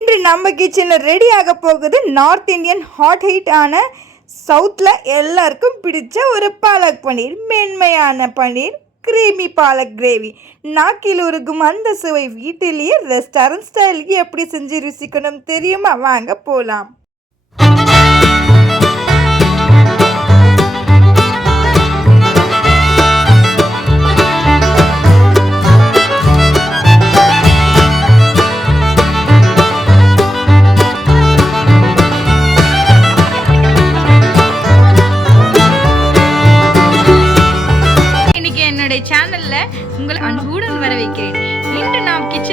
இன்று நம்ம கிச்சனில் ரெடி ஆக போகுது நார்த் இந்தியன் ஹாட் ஹீட் ஆன சவுத்தில் எல்லாருக்கும் பிடிச்ச ஒரு பாலக் பன்னீர் மென்மையான பன்னீர் கிரீமி பாலக் கிரேவி நாக்கில் உருகும் அந்த சுவை வீட்டிலேயே ரெஸ்டாரண்ட் ஸ்டைலுக்கு எப்படி செஞ்சு ருசிக்கணும் தெரியுமா? வாங்க போகலாம்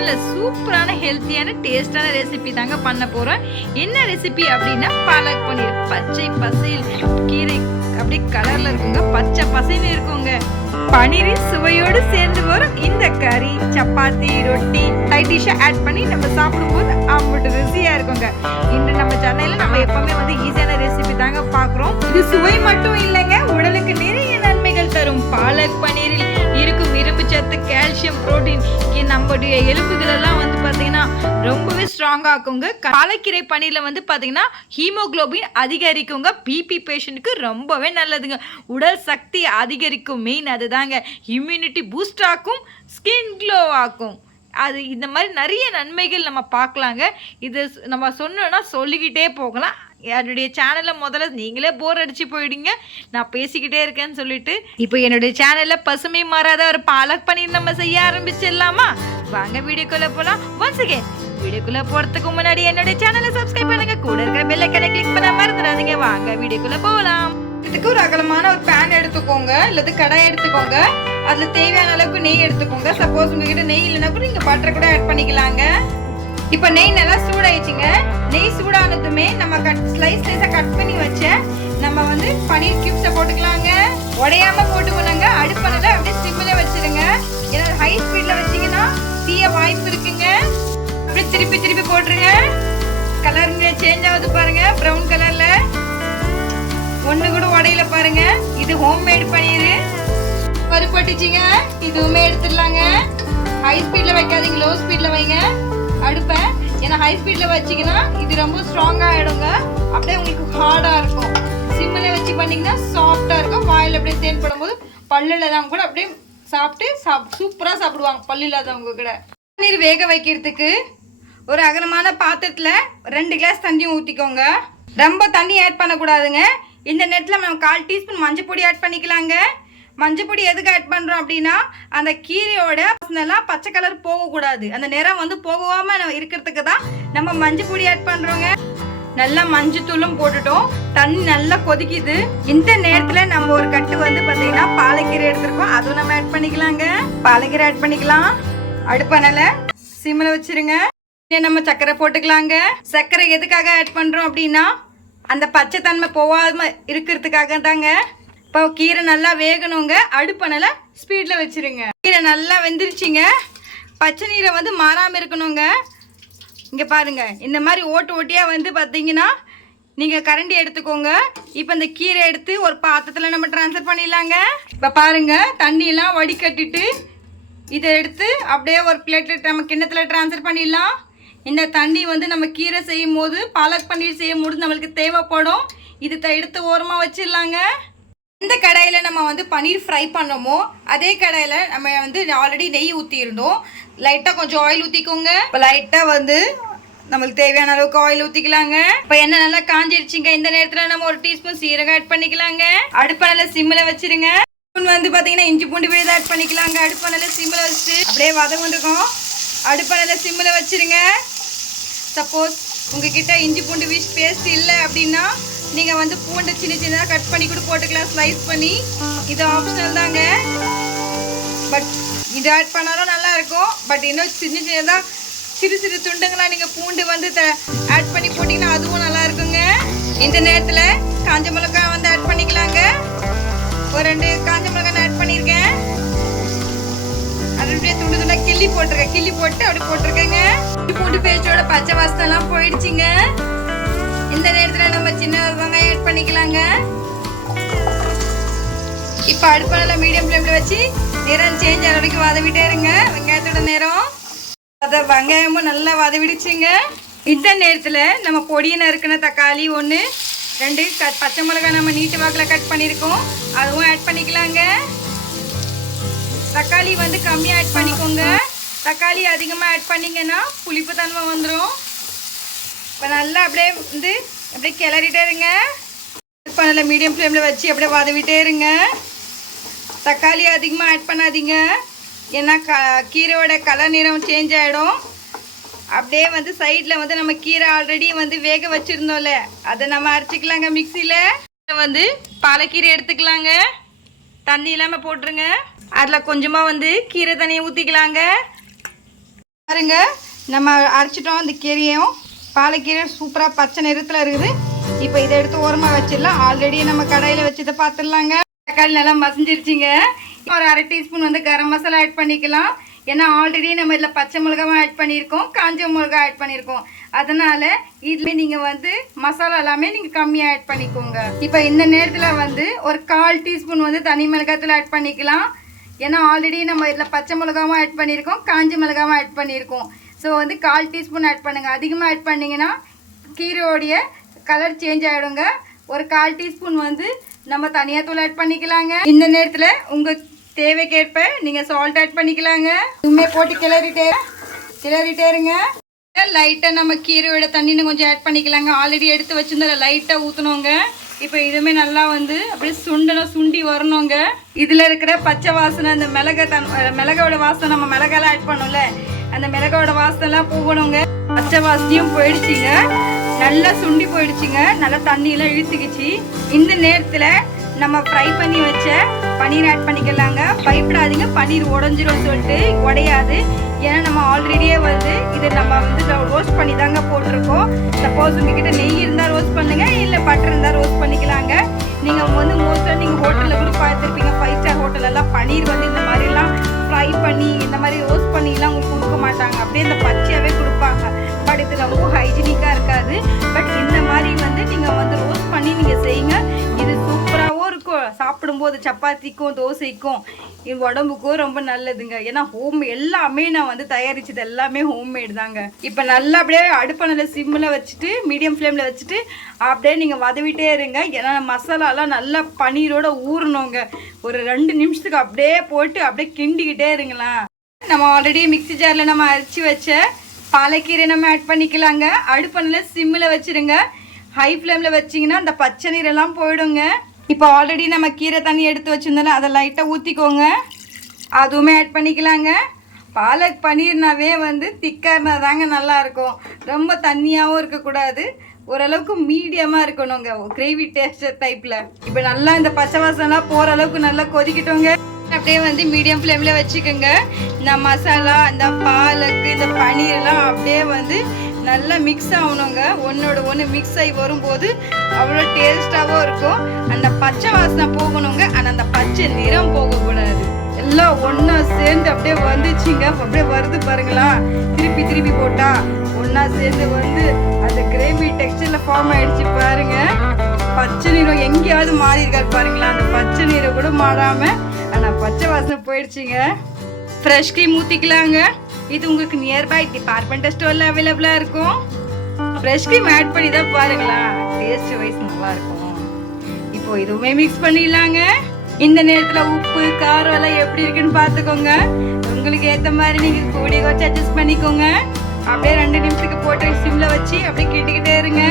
கிச்சனில் சூப்பரான ஹெல்த்தியான டேஸ்டான ரெசிபி தாங்க பண்ண போறோம். என்ன ரெசிபி அப்படின்னா பாலக் பன்னீர். பச்சை பசையில் கீரை அப்படியே கலர்ல இருக்குங்க. பச்சை பசைன்னு இருக்குங்க. பன்னீரின் சுவையோடு சேர்ந்து வரும் இந்த கறி. சப்பாத்தி ரொட்டி சைட் டிஷ்ஷை ஆட் பண்ணி நம்ம சாப்பிடும்போது அவங்கள்ட்ட ருசியாக இருக்குங்க. இன்று நம்ம சென்னையில் நம்ம எப்பவுமே வந்து ஈஸியான ரெசிபி தாங்க பார்க்குறோம். இது சுவை மட்டும் இல்லைங்க உடலுக்கு நிறைய நன்மைகள் தரும். பாலக் பன்னீரில் சத்து கால்சியம் புரோட்டீன் நம்மளுடைய எலும்புகள் எல்லாம் வந்து பார்த்தீங்கன்னா ரொம்பவே ஸ்ட்ராங்காக ஆக்குங்க பாலக்கீரை பனியில் வந்து பார்த்தீங்கன்னா ஹீமோகுளோபின் அதிகரிக்குங்க. பிபி பேஷண்ட்டுக்கு ரொம்பவே நல்லதுங்க. உடல் சக்தி அதிகரிக்கும். மெயின் அதுதாங்க. இம்யூனிட்டி பூஸ்ட் ஆக்கும். ஸ்கின் க்ளோ ஆக்கும். அது இந்த மாதிரி நிறைய நன்மைகள் நம்ம பார்க்கலாங்க. இது நம்ம சொன்னோன்னா சொல்லிக்கிட்டே போகலாம். என்னுடைய சேனலை முதல்ல நீங்களே போர் அடித்து போயிடுங்க. நான் பேசிக்கிட்டே இருக்கேன்னு சொல்லிட்டு இப்போ என்னுடைய சேனலில் பசுமை மாறாத ஒரு பாலக் பன்னீர் நம்ம செய்ய ஆரம்பிச்சிடலாமா? வாங்க வீடியோக்குள்ளே போகலாம் ஒன்ஸ் அகேன் வீடியோக்குள்ளே போகிறதுக்கு முன்னாடி என்னுடைய சேனலை சப்ஸ்கிரைப் பண்ணுங்க. கூட இருக்கிற பெல் ஐக்கனை கிளிக் பண்ண மறந்துடாதீங்க. வாங்க வீடியோக்குள்ளே போகலாம் இதுக்கு ஒரு அகலமான ஒரு பேன் எடுத்துக்கோங்க. இல்லது கடாய் எடுத்துக்கோங்க. அதில் தேவையான அளவுக்கு நெய் எடுத்துக்கோங்க. சப்போஸ் உங்ககிட்ட நெய் இல்லைன்னா கூட நீங்கள் பட்டரை கூட ஆட் பண்ணிக்கலாங்க. இப்போ நெய் நல்லா சூடாயிடுச்சுங்க. நெய் சூடானதுமே நம்ம கட் ஸ்லைஸ் ஸ்லைஸாக கட் பண்ணி வச்ச நம்ம வந்து பன்னீர் கியூப்ஸை போட்டுக்கலாங்க. உடையாம போட்டுக்கணுங்க. அடுப்பனல அப்படியே சிம்மில் வச்சுருங்க ஏன்னா ஹை ஸ்பீடில் வச்சீங்கன்னா தீய வாய்ப்பு இருக்குங்க. அப்படியே திருப்பி திருப்பி போட்டுருங்க. கலர் சேஞ்ச் ஆகுது பாருங்க. ப்ரௌன் கலரில் ஒன்று கூட உடையில பாருங்க. இது ஹோம்மேட் பன்னீர். பருப்பட்டுச்சிங்க. இதுவுமே எடுத்துடலாங்க. ஹை ஸ்பீடில் வைக்காதீங்க. லோ ஸ்பீடில் வைங்க. அடுப்பை ஏன்னா ஹை ஸ்பீடில் வச்சிங்கன்னா இது ரொம்ப ஸ்ட்ராங்காக ஆகிடுங்க அப்படியே உங்களுக்கு ஹார்டாக இருக்கும். சிம்மில் வச்சு பண்ணிங்கன்னா சாஃப்டாக இருக்கும். வாயில் அப்படியே தேன் படும்போது பல்லு இல்லாதவங்க கூட அப்படியே சாப்பிட்டு சாப் சூப்பராக சாப்பிடுவாங்க பல்லு இல்லாதவங்க கூட. பன்னீர் வேக வைக்கிறதுக்கு ஒரு அகலமான பாத்திரத்தில் ரெண்டு கிளாஸ் தண்ணி ஊற்றிக்கோங்க ரொம்ப தண்ணி ஆட் பண்ணக்கூடாதுங்க. இந்த நேரத்தில் நம்ம கால் டீஸ்பூன் மஞ்சள் பொடி ஆட் பண்ணிக்கலாங்க. மஞ்சப்பொடி எதுக்கு ஆட் பண்ணுறோம் அப்படின்னா அந்த கீரையோட எல்லாம் பச்சை கலர் போகக்கூடாது. அந்த நிறம் வந்து போகாமல் நம்ம இருக்கிறதுக்கு தான் நம்ம மஞ்சப்பொடி ஆட் பண்ணுறோங்க நல்லா மஞ்சத்தூளும் போட்டுட்டோம். தண்ணி நல்லா கொதிக்குது. இந்த நேரத்தில் நம்ம ஒரு கட்டு வந்து பார்த்தீங்கன்னா பாலக்கீரை எடுத்துருக்கோம். அதுவும் நம்ம ஆட் பண்ணிக்கலாங்க. பாலக்கீரை ஆட் பண்ணிக்கலாம். அடுப்பானால சிம்மில் வச்சிருங்க. நம்ம சர்க்கரை போட்டுக்கலாங்க. சர்க்கரை எதுக்காக ஆட் பண்ணுறோம் அப்படின்னா அந்த பச்சை தன்மை போகாம இருக்கிறதுக்காக தாங்க. இப்போ கீரை நல்லா வேகணுங்க. அடுப்பனால ஸ்பீடில் வச்சிருங்க. கீரை நல்லா வெந்துருச்சுங்க. பச்சை நீரை வந்து மாறாமல் இருக்கணுங்க. இங்கே பாருங்க இந்த மாதிரி ஓட்டு ஓட்டியாக வந்து பார்த்தீங்கன்னா நீங்கள் கரண்டி எடுத்துக்கோங்க. இப்போ இந்த கீரை எடுத்து ஒரு பாத்திரத்தில் நம்ம ட்ரான்ஸ்ஃபர் பண்ணிடலாங்க. இப்போ பாருங்கள் தண்ணியெல்லாம் வடிகட்டிட்டு இதை எடுத்து அப்படியே ஒரு பிளேட்டில் நம்ம கிண்ணத்தில் ட்ரான்ஸ்ஃபர் பண்ணிடலாம். இந்த தண்ணி வந்து நம்ம கீரை செய்யும் போது பாலக் பன்னீர் செய்யும் போது நம்மளுக்கு தேவைப்படும். இது த- எடுத்து ஓரமாக வச்சிடலாங்க. எந்த கடையில் நம்ம வந்து பன்னீர் ஃப்ரை பண்ணோமோ அதே கடையில் நம்ம வந்து ஆல்ரெடி நெய் ஊற்றிருந்தோம் லைட்டாக கொஞ்சம் ஆயில் ஊற்றிக்கோங்க இப்போ லைட்டாக வந்து நம்மளுக்கு தேவையான அளவுக்கு ஆயில் ஊற்றிக்கலாங்க இப்போ என்ன நல்லா காஞ்சிருச்சுங்க. இந்த நேரத்தில் நம்ம ஒரு டீஸ்பூன் சீரகம் ஆட் பண்ணிக்கலாங்க. அடுப்பை நல்லா சிம்மில் வச்சிருங்க. வந்து பார்த்தீங்கன்னா இஞ்சி பூண்டு விழுது ஆட் பண்ணிக்கலாங்க. அடுப்பை நல்லா சிம்மில் வச்சு அப்படியே வதங்கிருக்கோம் அடுப்பை நல்லா சிம்மில் வச்சுருங்க. சப்போஸ் உங்ககிட்ட இஞ்சி பூண்டு விஷ் பேஸ்ட் இல்லை அப்படின்னா நீங்கள் வந்து பூண்டை சின்ன சின்னதாக கட் பண்ணி கூட போட்டுக்கலாம் ஸ்லைஸ் பண்ணி. இது ஆப்ஷனல் தாங்க. பட் இது ஆட் பண்ணாலும் நல்லா இருக்கும். பட் இன்னும் சின்ன சின்னதாக சிறு சிறு துண்டுங்களா நீங்கள் பூண்டு வந்து ஆட் பண்ணி போட்டிங்கன்னா அதுவும் நல்லா இருக்குங்க. இந்த நேரத்தில் காஞ்ச மிளகாய் வந்து ஆட் பண்ணிக்கலாங்க. ஒரு ரெண்டு காஞ்ச மிளகாய் ஆட் பண்ணியிருக்கேன் அப்படியே துண்டு துண்டா கிள்ளி போட்டிருக்கேன் கிள்ளி போட்டு அப்படி போட்டிருக்கேங்க. பூண்டு பேஸ்டோட பச்சை வாசனை எல்லாம் போயிடுச்சுங்க. இந்த நேரத்துல நம்ம சின்ன வெங்காயம் ஆட் பண்ணிக்கலாங்க. இப்போ அடுப்பு நல்லா மீடியம் ஃப்ளேம்ல வச்சு நிறம் சேஞ்ச் ஆகிற வரைக்கும் வதவிட்டே இருங்க. வெங்காயத்தோட நேரம் அதை வெங்காயமும் நல்லா வதவிடுச்சுங்க. இந்த நேரத்தில் நம்ம பொடியை நறுக்கின தக்காளி ஒன்று ரெண்டு க பச்சை மிளகாய் நம்ம நீட்டு வாக்கில் கட் பண்ணியிருக்கோம் அதுவும் ஆட் பண்ணிக்கலாங்க. தக்காளி வந்து கம்மியாக ஆட் பண்ணிக்கோங்க. தக்காளி அதிகமாக ஆட் பண்ணிங்கன்னா புளிப்பு தன்மை வந்துடும் இப்போ நல்லா அப்படியே வந்து அப்படியே கிளறிட்டே இருங்க. இப்போ நல்லா மீடியம் ஃப்ளேமில் வச்சு அப்படியே வதவிட்டே இருங்க. தக்காளி அதிகமாக ஆட் பண்ணாதீங்க. ஏன்னா க கீரையோட கலர் நிறம் சேஞ்ச் ஆகிடும் அப்படியே வந்து சைடில் வந்து நம்ம கீரை ஆல்ரெடி வந்து வேக வச்சுருந்தோம்ல அதை நம்ம அரைச்சிக்கலாங்க மிக்சியில் வந்து பாலக்கீரை எடுத்துக்கலாங்க. தண்ணி இல்லாமல் போட்டுருங்க. அதில் கொஞ்சமாக வந்து கீரை தண்ணியை ஊற்றிக்கலாங்க பாருங்க நம்ம அரைச்சிட்டோம் அந்த கீரையும். பாலக்கீரை சூப்பராக பச்சை நிறத்தில் இருக்குது. இப்போ இதை எடுத்து ஓரமாக வச்சிடலாம். ஆல்ரெடி நம்ம கடையில் வச்சதை பார்த்துடலாங்க தக்காளி நல்லா மசிஞ்சிருச்சிங்க. ஒரு அரை டீஸ்பூன் வந்து கரம் மசாலா ஆட் பண்ணிக்கலாம். ஏன்னா ஆல்ரெடி நம்ம இதில் பச்சை மிளகாவும் ஆட் பண்ணியிருக்கோம் காஞ்ச மிளகா ஆட் பண்ணியிருக்கோம். அதனால் இதில் நீங்கள் வந்து மசாலா எல்லாமே நீங்கள் கம்மியாக ஆட் பண்ணிக்கோங்க. இப்போ இந்த நேரத்தில் வந்து ஒரு கால் டீஸ்பூன் வந்து தனி மிளகாத்தில் ஆட் பண்ணிக்கலாம். ஏன்னா ஆல்ரெடி நம்ம இதில் பச்சை மிளகாவும் ஆட் பண்ணியிருக்கோம் காஞ்ச மிளகாவும் ஆட் பண்ணியிருக்கோம். ஸோ வந்து கால் டீஸ்பூன் ஆட் பண்ணுங்கள் அதிகமாக ஆட் பண்ணிங்கன்னா கீரையோடைய கலர் சேஞ்ச் ஆகிடுங்க ஒரு கால் டீஸ்பூன் வந்து நம்ம தனியாக தூள் ஆட் பண்ணிக்கலாங்க. இந்த நேரத்தில் உங்கள் தேவைக்கேற்ப நீங்கள் சால்ட் ஆட் பண்ணிக்கலாங்க. இதுவுமே போட்டு கிளறிட்டே கிளறிட்டே இருங்க. லைட்டாக நம்ம கீரையோட தண்ணின்னு கொஞ்சம் ஆட் பண்ணிக்கலாங்க. ஆல்ரெடி எடுத்து வச்சிருந்தா லைட்டாக ஊற்றணுங்க இப்போ இதுவுமே நல்லா வந்து அப்படியே சுண்டணும் சுண்டி வரணுங்க. இதில் இருக்கிற பச்சை வாசனை அந்த மிளகை தன் மிளகோட வாசனை நம்ம மிளகாலாம் ஆட் பண்ணோம்ல. அந்த மிளகோட வாசனைலாம் போகணுங்க. பச்சை வாசனையும் போயிடுச்சுங்க. நல்லா சுண்டி போயிடுச்சுங்க. நல்லா தண்ணியெல்லாம் இழுத்துக்கிச்சு. இந்த நேரத்தில் நம்ம ஃப்ரை பண்ணி வச்ச பன்னீர் ஆட் பண்ணிக்கலாங்க. பயப்படாதீங்க பன்னீர் உடஞ்சிரும் சொல்லிட்டு உடையாது. ஏன்னா நம்ம ஆல்ரெடியே வந்து இது நம்ம வந்து ரோஸ்ட் பண்ணி தாங்க போட்டிருக்கோம். சப்போஸ் உங்ககிட்ட நெய் இருந்தால் ரோஸ்ட் பண்ணுங்க இல்லை பட்டர் இருந்தால் ரோஸ்ட் பண்ணிக்கலாங்க. நீங்கள் வந்து மோஸ்ட்டாக நீங்கள் ஹோட்டலில் கூட பார்த்துருப்பீங்க ஃபைவ் ஸ்டார் ஹோட்டலெல்லாம் பன்னீர் வந்து இந்த மாதிரிலாம் ஃப்ரை பண்ணி இந்த மாதிரி ரோஸ்ட் பண்ணிலாம் உங்களுக்கு கொடுக்க மாட்டாங்க. அப்படியே இந்த பச்சையாகவே கொடுப்பாங்க. பட் இது ரொம்ப ஹைஜீனிக்காக இருக்காது. போது சப்பாத்திக்கும் தோசைக்கும் இது உடம்புக்கும் ரொம்ப நல்லதுங்க. ஏன்னா ஹோம் எல்லாமே நான் வந்து தயாரிச்சது எல்லாமே ஹோம்மேட் தாங்க. இப்போ நல்லா அப்படியே அடுப்பணில் சிம்மில் வச்சுட்டு மீடியம் ஃப்ளேமில் வச்சுட்டு அப்படியே நீங்கள் வதவிட்டே இருங்க. ஏன்னா மசாலாலாம் நல்லா பன்னீரோட ஊறணுங்க. ஒரு ரெண்டு நிமிஷத்துக்கு அப்படியே போட்டு அப்படியே கிண்டிக்கிட்டே இருங்களா நம்ம ஆல்ரெடி மிக்ஸி ஜாரில் நம்ம அரைச்சி வச்ச பாலக்கீரை நம்ம ஆட் பண்ணிக்கலாங்க. அடுப்பணில் சிம்மில் வச்சுருங்க. ஹை ஃப்ளேமில் வச்சிங்கன்னா அந்த பச்சை நீரெல்லாம் போயிடுங்க. இப்போ ஆல்ரெடி நம்ம கீரை தண்ணி எடுத்து வச்சுருந்தோம்ல அதை லைட்டாக ஊற்றிக்கோங்க அதுவுமே ஆட் பண்ணிக்கலாங்க. பாலக் பன்னீர்னாவே வந்து திக்காருனா தாங்க நல்லாயிருக்கும். ரொம்ப தண்ணியாகவும் இருக்கக்கூடாது. ஓரளவுக்கு மீடியமாக இருக்கணுங்க. கிரேவி டேஸ்ட் டைப்பில் இப்போ நல்லா இந்த பச்சை வாசனைலாம் போகிற அளவுக்கு நல்லா கொதிக்கிட்டோங்க. அப்படியே வந்து மீடியம் ஃப்ளேமில் வச்சுக்கோங்க. இந்த மசாலா இந்த பாலக்கு இந்த பன்னீர்லாம் அப்படியே வந்து நல்லா மிக்ஸ் ஆகணுங்க. ஒன்றோட ஒன்று மிக்ஸ் ஆகி வரும்போது அவ்வளோ டேஸ்ட்டாகவும் இருக்கும். அந்த பச்சை வாசனை போகணுங்க. ஆனால் அந்த பச்சை நிறம் போகக்கூடாது. எல்லாம் ஒன்றா சேர்ந்து அப்படியே வந்துச்சுங்க. அப்படியே வருது பாருங்களா. திருப்பி திருப்பி போட்டா ஒன்றா சேர்ந்து வந்து அந்த கிரேவி டெக்ஸ்டரில் ஃபார்ம் ஆயிடுச்சு பாருங்க. பச்சை நிறம் எங்கேயாவது மாறி இருக்காரு பாருங்களா. அந்த பச்சை நிறம் கூட மாறாமல் ஆனால் பச்சை வாசனை போயிடுச்சுங்க. ஃப்ரெஷ் க்ரீம் ஊற்றிக்கலாங்க இது உங்களுக்கு நியர்பை டிபார்ட்மெண்ட் ஸ்டோரில் அவைலபிளாக இருக்கும். ஃப்ரெஷ் க்ரீம் ஆட் பண்ணி தான் பாருங்களா. டேஸ்ட் வைஸ் நல்லா இருக்கும். இப்போ இதுவுமே மிக்ஸ் பண்ணிடலாங்க. இந்த நேரத்தில் உப்பு காரம் எல்லாம் எப்படி இருக்குன்னு பார்த்துக்கோங்க. உங்களுக்கு ஏற்ற மாதிரி நீங்கள் கூடிய வச்சு அட்ஜஸ்ட் பண்ணிக்கோங்க. அப்படியே ரெண்டு நிமிஷத்துக்கு போட்டு சிம்மில் வச்சு அப்படியே கிட்டுக்கிட்டே இருங்க.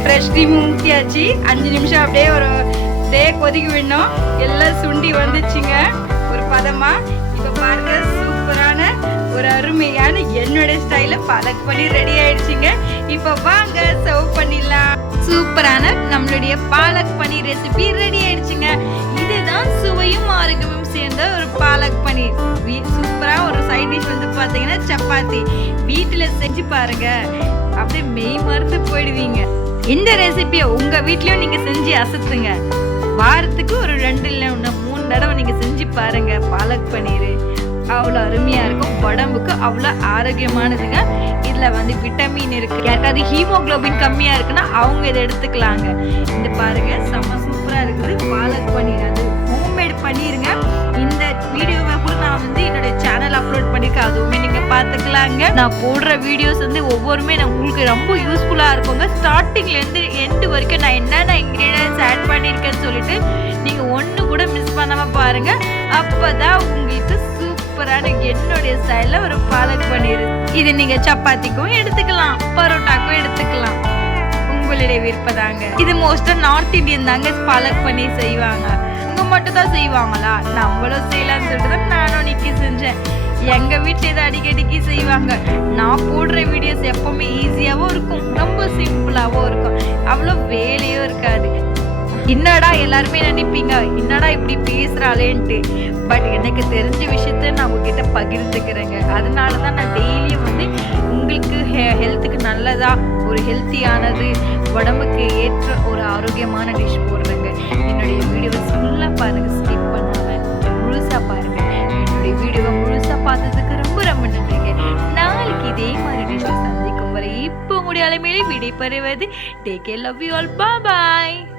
ஃப்ரெஷ் க்ரீம் ஊற்றியாச்சு அஞ்சு நிமிஷம் அப்படியே ஒரு டே கொதிக்க விடணும். எல்லாம் சுண்டி வந்துச்சுங்க. ஒரு பதமாக இப்போ பாருங்க ஒரு அருமையான என்னோட ஸ்டைல பாலக் பண்ணி ரெடி ஆயிடுச்சுங்க. இப்போ வாங்க சர்வ் பண்ணிடலாம். சூப்பரான நம்மளுடைய பாலக் பன்னீர் ரெசிபி ரெடி ஆயிடுச்சுங்க. இதுதான் சுவையும் ஆரோக்கியமும் சேர்ந்த ஒரு பாலக் பன்னீர். வீ- சூப்பரா ஒரு சைட் டிஷ் வந்து பாத்தீங்கன்னா சப்பாத்தி. வீட்டுல செஞ்சு பாருங்க. அப்படியே மெய் மறந்து போயிடுவீங்க. இந்த ரெசிபியை உங்க வீட்லயும் நீங்க செஞ்சு அசத்துங்க. வாரத்துக்கு ஒரு ரெண்டு இல்லை ஒன்று மூணு தடவை நீங்க செஞ்சு பாருங்க பாலக் பன்னீர். அவ்வளோ அருமையாக இருக்கும். உடம்புக்கு அவ்வளோ ஆரோக்கியமானதுங்க. இதில் வந்து விட்டமின் இருக்குது யாருக்காவது ஹீமோகுளோபின் கம்மியாக இருக்குன்னா அவங்க இதை எடுத்துக்கலாங்க. இந்த பாருங்க செம்ம சூப்பராக இருக்குது. பாலக் பன்னீர் அது ஹோம்மேட் பண்ணிருங்க இந்த வீடியோவை கூட நான் வந்து என்னுடைய சேனல் அப்லோட் பண்ணியிருக்கேன் அதுவுமே நீங்கள் பார்த்துக்கலாங்க. நான் போடுற வீடியோஸ் வந்து ஒவ்வொருமே நான் உங்களுக்கு ரொம்ப யூஸ்ஃபுல்லாக இருக்குங்க. ஸ்டார்டிங்லேருந்து எண்டு வரைக்கும் நான் என்னென்ன இன்க்ரீடியன்ஸ் ஆட் பண்ணியிருக்கேன்னு சொல்லிட்டு நீங்கள் ஒன்று கூட மிஸ் பண்ணாமல் பாருங்கள் அப்போ தான் உங்களுக்கு சூப்பரான என்னுடைய ஸ்டைல்ல ஒரு பாலக் பன்னீர். இது நீங்க சப்பாத்திக்கும் எடுத்துக்கலாம் பரோட்டாக்கும் எடுத்துக்கலாம். உங்களுடைய விருப்பதாங்க. இது மோஸ்டா நார்த் இந்தியன் தாங்க பாலக் பன்னீர் செய்வாங்க. இவங்க மட்டும் தான் செய்வாங்களா? நம்மளும் செய்யலாம்னு சொல்லிட்டு தான் நானும் நிக்கி செஞ்சேன். எங்க வீட்டுல இதை அடிக்கடிக்கு செய்வாங்க. நான் போடுற வீடியோஸ் எப்பவுமே ஈஸியாவும் இருக்கும் ரொம்ப சிம்பிளாவும் இருக்கும். அவ்வளோ வேலையும் இருக்காது. என்னடா எல்லாருமே நினைப்பீங்க என்னடா இப்படி பேசுறாளேன்ட்டு. பட் எனக்கு தெரிஞ்ச விஷயத்த நான் உங்ககிட்ட பகிர்ந்துக்கிறேங்க. அதனால தான் நான் டெய்லியும் வந்து உங்களுக்கு ஹெல்த்துக்கு நல்லதா ஒரு ஹெல்த்தியானது உடம்புக்கு ஏற்ற ஒரு ஆரோக்கியமான டிஷ் போடுறேங்க. என்னுடைய வீடியோவை ஃபுல்லாக பாருங்க ஸ்கிப் பண்ணாமல் முழுசாக பாருங்க. என்னுடைய வீடியோவை முழுசாக பார்த்ததுக்கு ரொம்ப ரொம்ப நன்றிங்க. நாளைக்கு இதே மாதிரி டிஷ்ஷை சந்திக்கும் வரை இப்போ உங்களுடைய அலைமையிலே விடைபெறுவது take care love you all bye